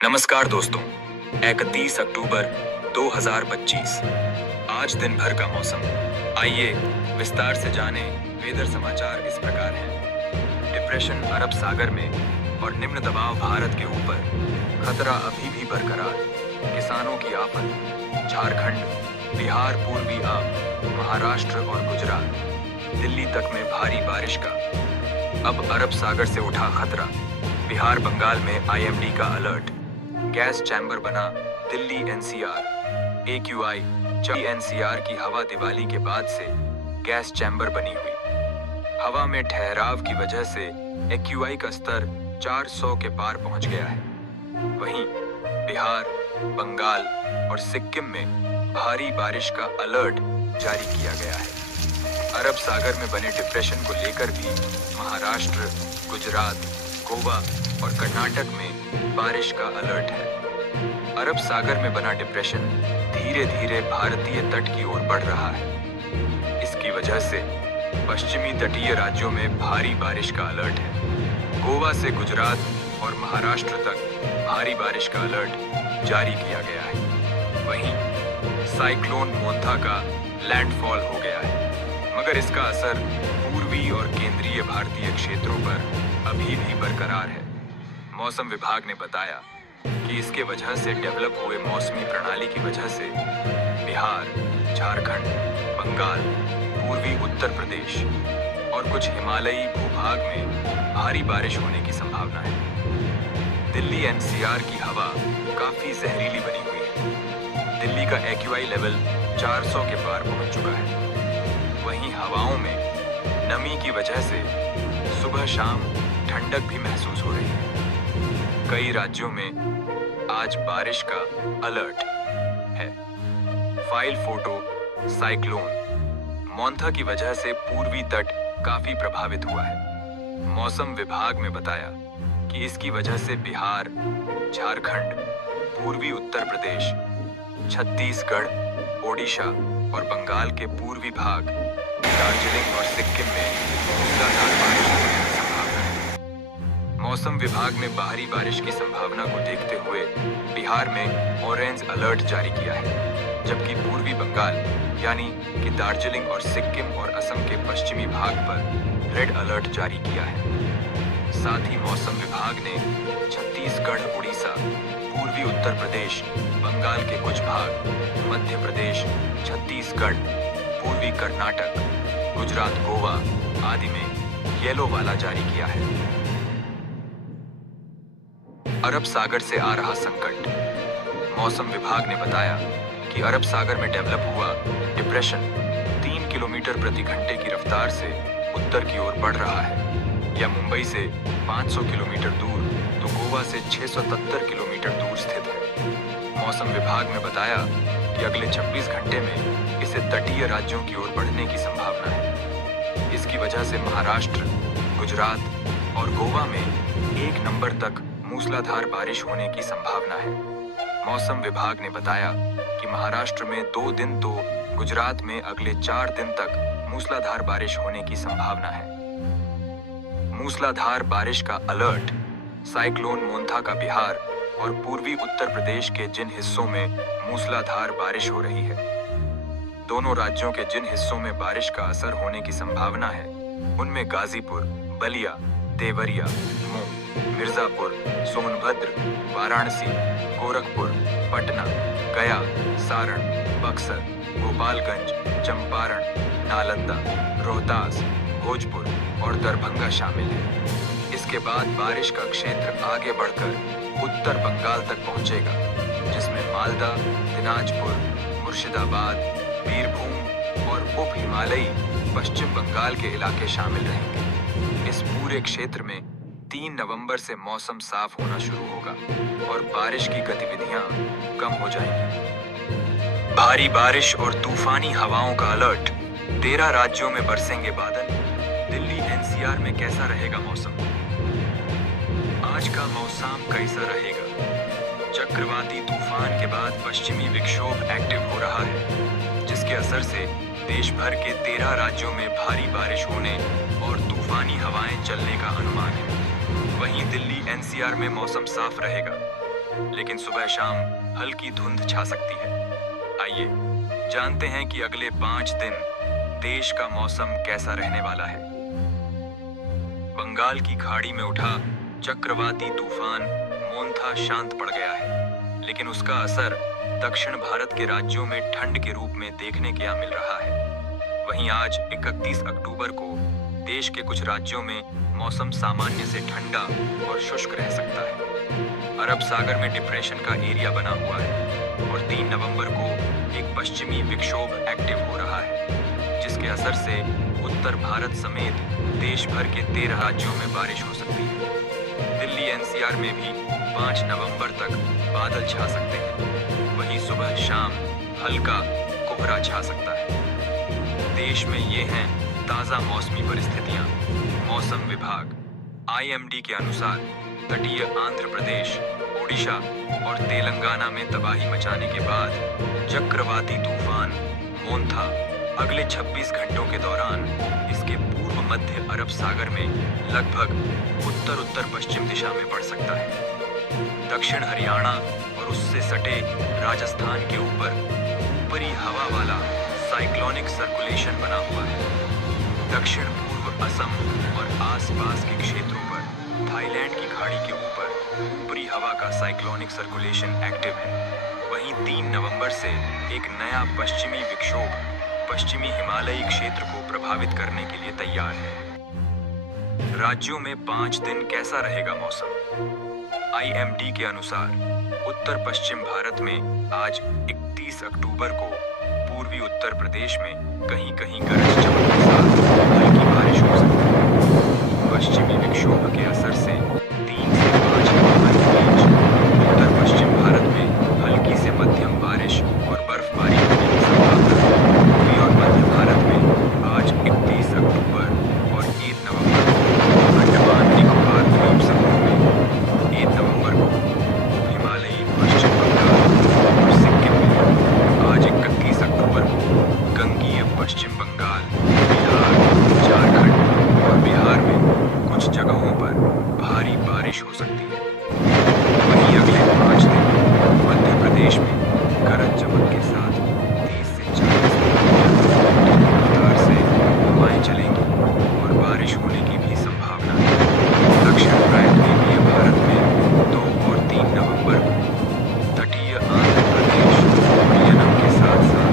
नमस्कार दोस्तों, 31 अक्टूबर 2025 आज दिन भर का मौसम। आइए विस्तार से जाने। वेदर समाचार इस प्रकार हैं। डिप्रेशन अरब सागर में और निम्न दबाव भारत के ऊपर, खतरा अभी भी बरकरार। किसानों की आफत। झारखंड, बिहार, पूर्वी आप, महाराष्ट्र और गुजरात, दिल्ली तक में भारी बारिश का। अब अरब सागर से उठा खतरा। बिहार बंगाल में IMD का अलर्ट। गैस चैम्बर बना दिल्ली NCR। AQI NCR की हवा दिवाली के बाद से गैस चैम्बर बनी हुई। हवा में ठहराव की वजह से AQI का स्तर 400 के पार पहुंच गया है। वहीं बिहार, बंगाल और सिक्किम में भारी बारिश का अलर्ट जारी किया गया है। अरब सागर में बने डिप्रेशन को लेकर भी महाराष्ट्र, गुजरात, गोवा और कर्नाटक में बारिश का अलर्ट है। अरब सागर में बना डिप्रेशन धीरे धीरे भारतीय तट की ओर बढ़ रहा है। इसकी वजह से पश्चिमी तटीय राज्यों में भारी बारिश का अलर्ट है। गोवा से गुजरात और महाराष्ट्र तक भारी बारिश का अलर्ट जारी किया गया है। वहीं साइक्लोन मोंथा का लैंडफॉल हो गया है, मगर इसका असर पूर्वी और केंद्रीय भारतीय क्षेत्रों पर अभी भी बरकरार है। मौसम विभाग ने बताया कि इसके वजह से डेवलप हुए मौसमी प्रणाली की वजह से बिहार, झारखंड, बंगाल, पूर्वी उत्तर प्रदेश और कुछ हिमालयी भूभाग में भारी बारिश होने की संभावना है। दिल्ली NCR की हवा काफी जहरीली बनी हुई है। दिल्ली का AQI लेवल 400 के पार पहुंच चुका है। वहीं हवाओं में नमी की वजह से सुबह शाम ठंडक भी महसूस हो रही है। कई राज्यों में आज बारिश का अलर्ट है। File photo. साइक्लोन मोंथा की वजह से पूर्वी तट काफी प्रभावित हुआ है। मौसम विभाग ने बताया कि इसकी वजह से बिहार, झारखंड, पूर्वी उत्तर प्रदेश, छत्तीसगढ़, ओडिशा और बंगाल के पूर्वी भाग, दार्जिलिंग और सिक्किम में मूसलाधार बारिश होने की संभावना है। मौसम विभाग ने बाहरी बारिश की संभावना को देखते हुए बिहार में ऑरेंज अलर्ट जारी किया है, जबकि पूर्वी बंगाल यानी कि दार्जिलिंग और सिक्किम और असम के पश्चिमी भाग पर रेड अलर्ट जारी किया है। साथ ही मौसम विभाग ने छत्तीसगढ़, उड़ीसा, पूर्वी उत्तर प्रदेश, बंगाल के कुछ भाग, मध्य प्रदेश, छत्तीसगढ़, पूर्वी कर्नाटक, गुजरात, गोवा आदि में येलो वाला जारी किया है। अरब सागर से आ रहा संकट। मौसम विभाग ने बताया कि अरब सागर में डेवलप हुआ डिप्रेशन 3 किलोमीटर प्रति घंटे की रफ्तार से उत्तर की ओर बढ़ रहा है। यह मुंबई से 500 किलोमीटर दूर तो गोवा से 670 किलोमीटर दूर स्थित है। मौसम विभाग ने बताया कि अगले 26 घंटे में इसे तटीय राज्यों की ओर बढ़ने की संभावना है। इसकी वजह से महाराष्ट्र, गुजरात और गोवा में 1 नवंबर तक मूसलाधार बारिश होने की संभावना है। मौसम विभाग ने बताया कि महाराष्ट्र में 2 दिन तो गुजरात में अगले 4 दिन तक मूसलाधार बारिश होने की संभावना है। मूसलाधार बारिश का अलर्ट साइक्लोन मोंथा का बिहार और पूर्वी उत्तर प्रदेश के जिन हिस्सों में मूसलाधार बारिश हो रही है, दोनों राज्यों के जिन हिस्सों में बारिश का असर होने की संभावना है, उनमें गाजीपुर, बलिया, देवरिया, मऊ, मिर्जापुर, सोनभद्र, वाराणसी, गोरखपुर, पटना, गया, सारण, बक्सर, गोपालगंज, चंपारण, नालंदा, रोहतास, भोजपुर और दरभंगा शामिल है। इसके बाद बारिश का क्षेत्र आगे बढ़कर उत्तर बंगाल तक पहुंचेगा, जिसमें मालदा, दिनाजपुर, मुर्शिदाबाद, बीरभूम और उप हिमालयी पश्चिम बंगाल के इलाके शामिल रहेंगे। इस पूरे क्षेत्र में 3 नवंबर से मौसम साफ होना शुरू होगा और बारिश की गतिविधियां कम हो जाएंगी। भारी बारिश और तूफानी हवाओं का अलर्ट। 13 राज्यों में बरसेंगे बादल। दिल्ली NCR में कैसा रहेगा मौसम? आज का मौसम कैसा रहेगा? चक्रवाती तूफान के बाद पश्चिमी विक्षोभ एक्टिव हो रहा है, जिसके असर से देश भर के 13 राज्यों में भारी बारिश होने और तूफानी हवाएं चलने का अनुमान है। वहीं दिल्ली NCR में मौसम साफ रहेगा। लेकिन सुबह शाम हल्की धुंध छा सकती है। आइए जानते हैं कि अगले 5 दिन देश का मौसम कैसा रहने वाला है। बंगाल की खाड़ी में उठा चक्रवाती तूफान मोंथा शांत पड़ गया है, लेकिन उसका असर दक्षिण भारत के राज्यों में ठंड के रूप में देखने को मिल रहा है। वहीं आज 31 अक्टूबर को देश के कुछ राज्यों में मौसम सामान्य से ठंडा और शुष्क रह सकता है। अरब सागर में डिप्रेशन का एरिया बना हुआ है और 3 नवंबर को एक पश्चिमी विक्षोभ एक्टिव हो रहा है, जिसके असर से उत्तर भारत समेत देश भर के 13 राज्यों में बारिश हो सकती है। दिल्ली एनसीआर में भी 5 नवंबर तक बादल छा सकते हैं। वहीं सुबह शाम हल्का कोहरा छा सकता है। देश में ये हैं ताज़ा मौसमी परिस्थितियां। मौसम विभाग IMD के अनुसार तटीय आंध्र प्रदेश, ओडिशा और तेलंगाना में तबाही मचाने के बाद चक्रवाती तूफान मोंथा अगले 26 घंटों के दौरान इसके पूर्व मध्य अरब सागर में लगभग उत्तर-उत्तर पश्चिम दिशा में बढ़ सकता है। दक्षिण हरियाणा और उससे सटे राजस्थान के ऊपर ऊपरी हवा वाला साइक्लोनिक सर्कुलेशन बना हुआ है। दक्षिण पूर्व असम और आसपास के क्षेत्रों पर थाईलैंड की खाड़ी के ऊपर ऊपरी हवा का साइक्लोनिक सर्कुलेशन एक्टिव है। वहीं 3 नवंबर से एक नया पश्चिमी विक्षोभ पश्चिमी हिमालयी क्षेत्र को प्रभावित करने के लिए तैयार है। राज्यों में 5 दिन कैसा रहेगा मौसम? IMD के अनुसार उत्तर पश्चिम भारत में आज 31 अक्टूबर को पूर्वी उत्तर प्रदेश में कहीं-कहीं गरज चमक के साथ हल्की बारिश हो सकती है। पश्चिमी विक्षोभ के असर से 3 से 5 नवंबर के बीच उत्तर पश्चिम भारत में हल्की से मध्यम बारिश और बर्फबारी होने की संभावना है। पूर्वी और मध्य भारत में आज 31 अक्टूबर और 1 नवंबर को अंडमान निकोबार द्वीप समूह में, 1 नवंबर को हिमालयी पश्चिम बंगाल और सिक्किम में, आज 31 अक्टूबर को गंगीय पश्चिम बंगाल, बिहार, झारखंड और बिहार में कुछ जगहों पर भारी बारिश हो सकती है। वहीं अगले 5 दिन मध्य प्रदेश में गरज चमक के साथ 30 से 40 किलोमीटर की रफ्तार से हवाएं चलेंगी और बारिश होने की भी संभावना है। दक्षिण प्रायद्वीपीय भारत में 2 और 3 नवंबर को तटीय आंध्र प्रदेश और यनम के साथ साथ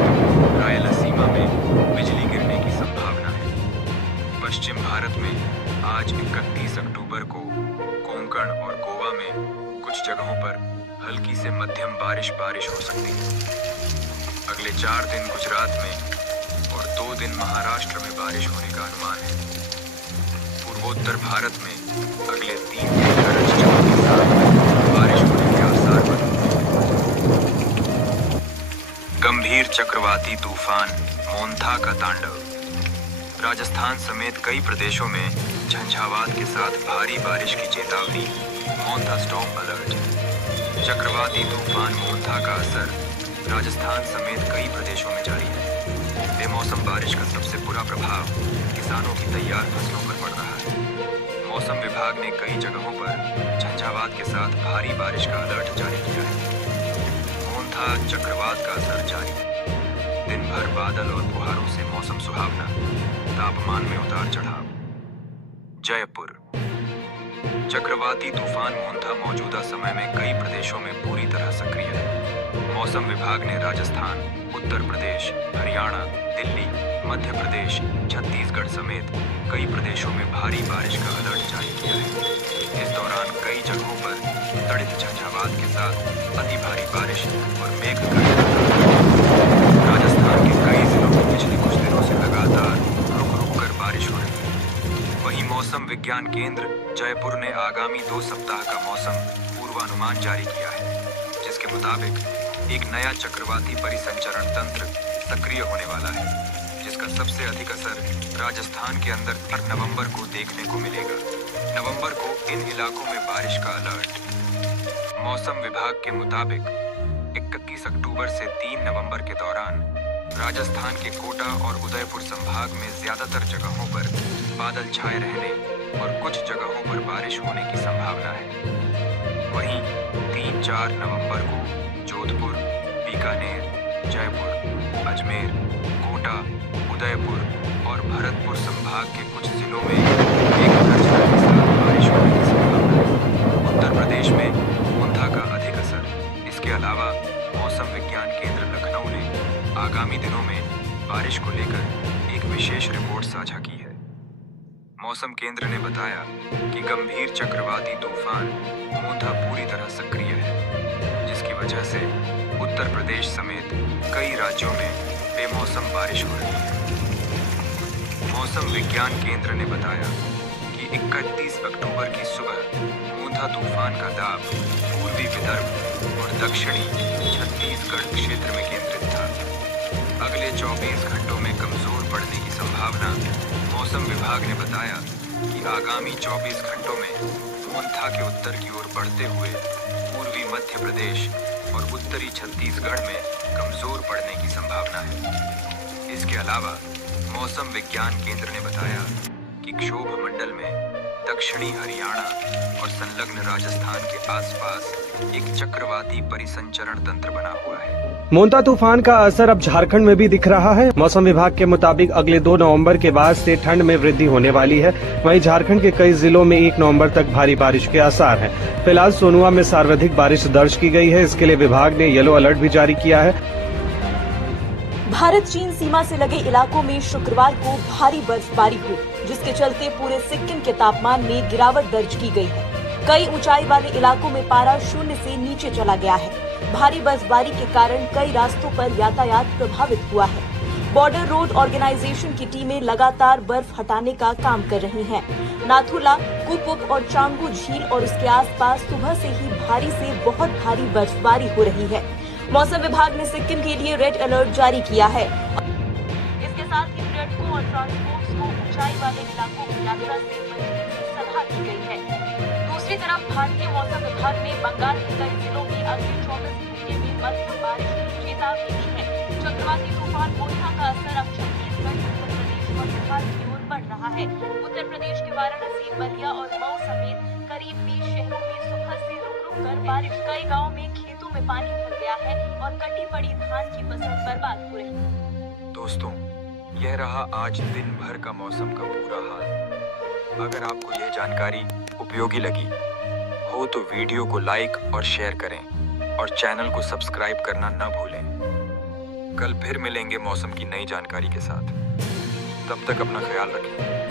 रायलसीमा में बिजली गिरने की संभावना है। पश्चिम भारत में आज 31 अक्टूबर को कोंकण और गोवा में कुछ जगहों पर हल्की से मध्यम बारिश हो सकती है। अगले 4 दिन गुजरात में और 2 दिन महाराष्ट्र में बारिश होने का अनुमान है। पूर्वोत्तर भारत में अगले 3 दिन गरज चमक के साथ बारिश होने के आसार बने हुए हैं। गंभीर चक्रवाती तूफान मोंथा का तांडव। राजस्थान समेत कई प्रदेशों में झंझावात के साथ भारी बारिश की चेतावनी, मोंथा स्टॉर्म अलर्ट। चक्रवाती तूफान मोंथा का असर राजस्थान समेत कई प्रदेशों में जारी है। बेमौसम बारिश का सबसे बुरा प्रभाव किसानों की तैयार फसलों पर पड़ रहा है। मौसम विभाग ने कई जगहों पर झंझावात के साथ भारी बारिश का अलर्ट जारी किया है। मोंथा चक्रवात का असर जारी। दिन भर बादल और फुहारों से मौसम सुहावना, तापमान में उतार चढ़ाव। जयपुर। चक्रवाती तूफान मोंथा मौजूदा समय में कई प्रदेशों में पूरी तरह सक्रिय है। मौसम विभाग ने राजस्थान, उत्तर प्रदेश, हरियाणा, दिल्ली, मध्य प्रदेश, छत्तीसगढ़ समेत कई प्रदेशों में भारी बारिश का अलर्ट जारी किया है। इस दौरान कई जगहों पर तड़ित झंझावात के साथ अति भारी बारिश और मेघ राजस्थान के कई जिलों में पिछले कुछ दिनों से लगातार रुक कर बारिश हो रही है। वहीं मौसम विज्ञान केंद्र जयपुर ने आगामी 2 सप्ताह का मौसम पूर्वानुमान जारी किया है, जिसके मुताबिक एक नया चक्रवाती परिसंचरण तंत्र सक्रिय होने वाला है, जिसका सबसे अधिक असर राजस्थान के अंदर 3 नवंबर को देखने को मिलेगा। नवंबर को इन इलाकों में बारिश का अलर्ट। मौसम विभाग के मुताबिक 31 अक्टूबर से 3 नवंबर के दौरान राजस्थान के कोटा और उदयपुर संभाग में ज्यादातर जगहों पर बादल छाए रहने और कुछ जगहों पर बारिश होने की संभावना है। वहीं 3, 4 नवंबर को जोधपुर, बीकानेर, जयपुर, अजमेर, कोटा, उदयपुर और भरतपुर संभाग के कुछ जिलों में 1 दर्ज के साथ बारिश होने की संभावना है। उत्तर प्रदेश में मूंदा का अधिक असर। इसके अलावा मौसम विज्ञान केंद्र लखनऊ ने आगामी दिनों में बारिश को लेकर एक विशेष रिपोर्ट साझा की है। मौसम केंद्र ने बताया कि गंभीर चक्रवाती तूफान मूंदा पूरी तरह सक्रिय है, जिसकी वजह से उत्तर प्रदेश समेत कई राज्यों में बेमौसम बारिश हो रही है। मौसम विज्ञान केंद्र ने बताया कि 31 अक्टूबर की सुबह मूंदा तूफान का दाब पूर्वी विदर्भ और दक्षिणी छत्तीसगढ़ क्षेत्र में केंद्रित था। अगले 24 घंटों में कमजोर पड़ने की संभावना। मौसम विभाग ने बताया कि आगामी 24 घंटों में मूंदा के उत्तर की ओर बढ़ते हुए पूर्वी मध्य प्रदेश और उत्तरी छत्तीसगढ़ में कमजोर पड़ने की संभावना है। इसके अलावा मौसम विज्ञान केंद्र ने बताया कि क्षोभ मंडल में दक्षिणी हरियाणा और संलग्न राजस्थान के आसपास एक चक्रवाती परिसंचरण तंत्र बना हुआ है। मूंदा तूफान का असर अब झारखंड में भी दिख रहा है। मौसम विभाग के मुताबिक अगले 2 नवंबर के बाद से ठंड में वृद्धि होने वाली है। वहीं झारखंड के कई जिलों में 1 नवंबर तक भारी बारिश के आसार हैं। फिलहाल सोनुआ में सर्वाधिक बारिश दर्ज की गई है। इसके लिए विभाग ने येलो अलर्ट भी जारी किया है। भारत चीन सीमा से लगे इलाकों में शुक्रवार को भारी बर्फबारी हुई, जिसके चलते पूरे सिक्किम के तापमान में गिरावट दर्ज की गई है। कई ऊंचाई वाले इलाकों में पारा 0 से नीचे चला गया है। भारी बर्फबारी के कारण कई रास्तों पर यातायात प्रभावित हुआ है। बॉर्डर रोड ऑर्गेनाइजेशन की टीमें लगातार बर्फ हटाने का काम कर रही हैं। नाथुला, कुपुप और चांगू झील और उसके आसपास सुबह से ही भारी से बहुत भारी बर्फबारी हो रही है। मौसम विभाग ने सिक्किम के लिए रेड अलर्ट जारी किया है। इसके साथ ही पर्यटकों और ट्रांसपोर्ट्स को ऊंचाई वाले इलाकों की यात्रा से बचने की सलाह दी गई है। दूसरी तरफ भारतीय मौसम विभाग ने बंगाल के कई जिलों में अगले 24 घंटे में मध्यम बारिश की चेतावनी दी है। चक्रवाती तूफान मूंदा का असर अब छत्तीसगढ़, उत्तर प्रदेश और बिहार की ओर बढ़ रहा है। उत्तर प्रदेश के वाराणसी, बलिया और मऊ समेत करीब 20 शहरों में सुबह से रुक-रुक कर बारिश। कई गाँव में खेतों में पानी भर गया है और कटी पड़ी धान की फसल बर्बाद हो रही है। दोस्तों, यह रहा आज दिन भर का मौसम का पूरा हाल। अगर आपको यह जानकारी उपयोगी लगी हो तो वीडियो को लाइक और शेयर करें और चैनल को सब्सक्राइब करना न भूलें। कल फिर मिलेंगे मौसम की नई जानकारी के साथ। तब तक अपना ख्याल रखें।